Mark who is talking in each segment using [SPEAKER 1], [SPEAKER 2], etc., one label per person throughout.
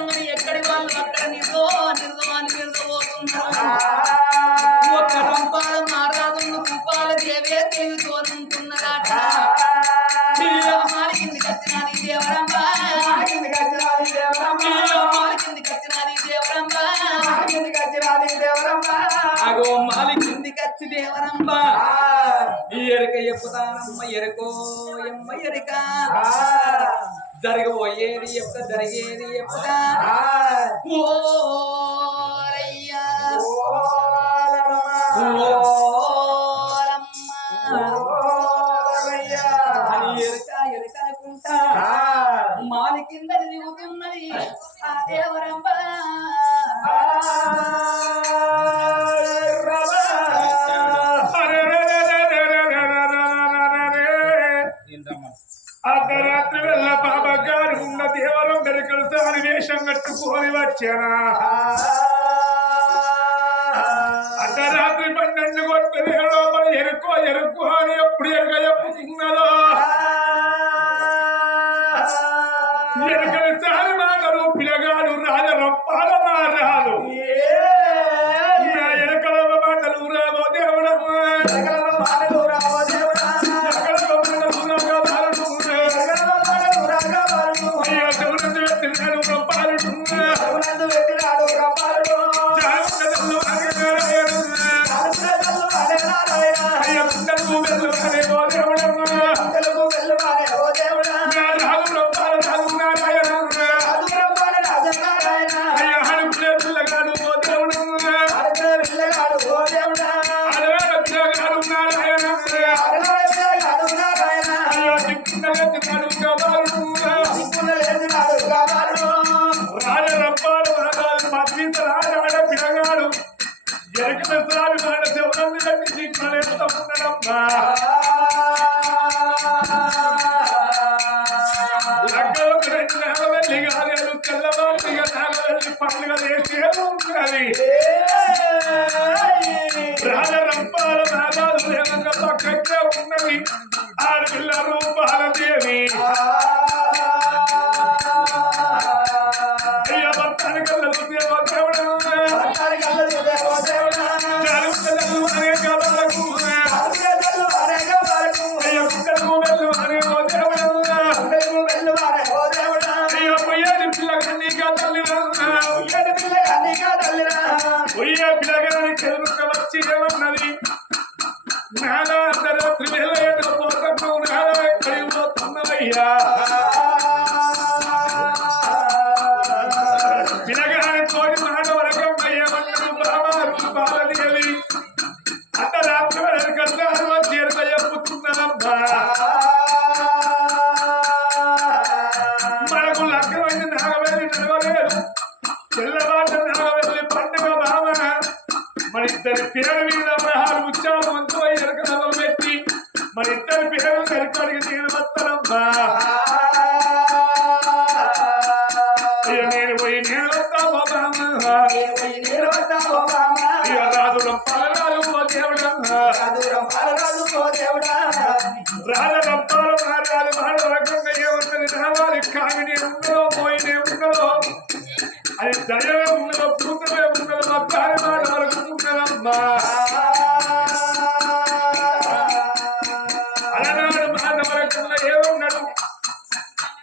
[SPEAKER 1] కొట్టంగని ఎక్కడి వాళ్ళు అక్కడ నిజో నిజో అని నిలబోతున్నారు ఒక్క రంపాల మారాదు రూపాల దేవే తెలివితోనుంటున్నదాట మాలి కిందికి వచ్చినది దేవరంబ మాలి కిందికి వచ్చినది దేవరంబ అగో మాలి కిందికి వచ్చి దేవరంబ ఈ ఎరక ఎప్పుతానమ్మ ఎరకో ఎమ్మ ఎరక. జరగబోయేది ఎప్ప జరిగేది అనుకుంటా. మాలి కింద
[SPEAKER 2] కట్టుకొని వచ్చానా? అర్ధరాత్రి పన్నెండు కొట్టది లోపల ఎరుకో ఎరుకు అని ఎప్పుడు ఎరుక చెప్పుకున్నదో ఎరుకలు సారి మాటలు పిలగాడు రాజ రప్పాల మారాలు నా ఎరుకల మాటలు రాబో దేవుడమ్మ. ఎరకల సారి మాట శివరాన్ని కట్టి చిక్కలేస్తా పండుగ వేసే ఉన్నది రాజ వచ్చి ఏమన్నది నాలా అర్ధరాత్రి వేళ ఏదో పోతున్నావు నాలా ఇద్దరి పిల్లల మీద ప్రహారం ఉచ్చాలు మంచు ఎరక నవలు పెట్టి మరి ఇద్దరి పిల్లలు సరిపడికి నేను నేను పోయి నేను వస్తావా ఏమున్నది రావాలి. పోయినే అది దయవే ఉన్నదో పూతమే ఉన్నదో మా మాట అలనాడు మానవరకంగా ఏమున్నాడు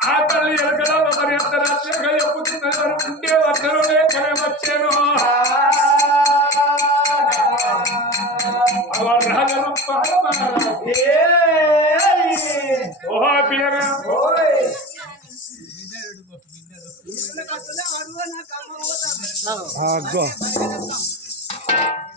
[SPEAKER 2] ఆ తల్లి ఎరకలా మరి అంత రక్షగా చెప్పుతున్నారు ఉండే వద్దరులే కనే వచ్చాను ఓహో పిల్లగా
[SPEAKER 3] అగ్గో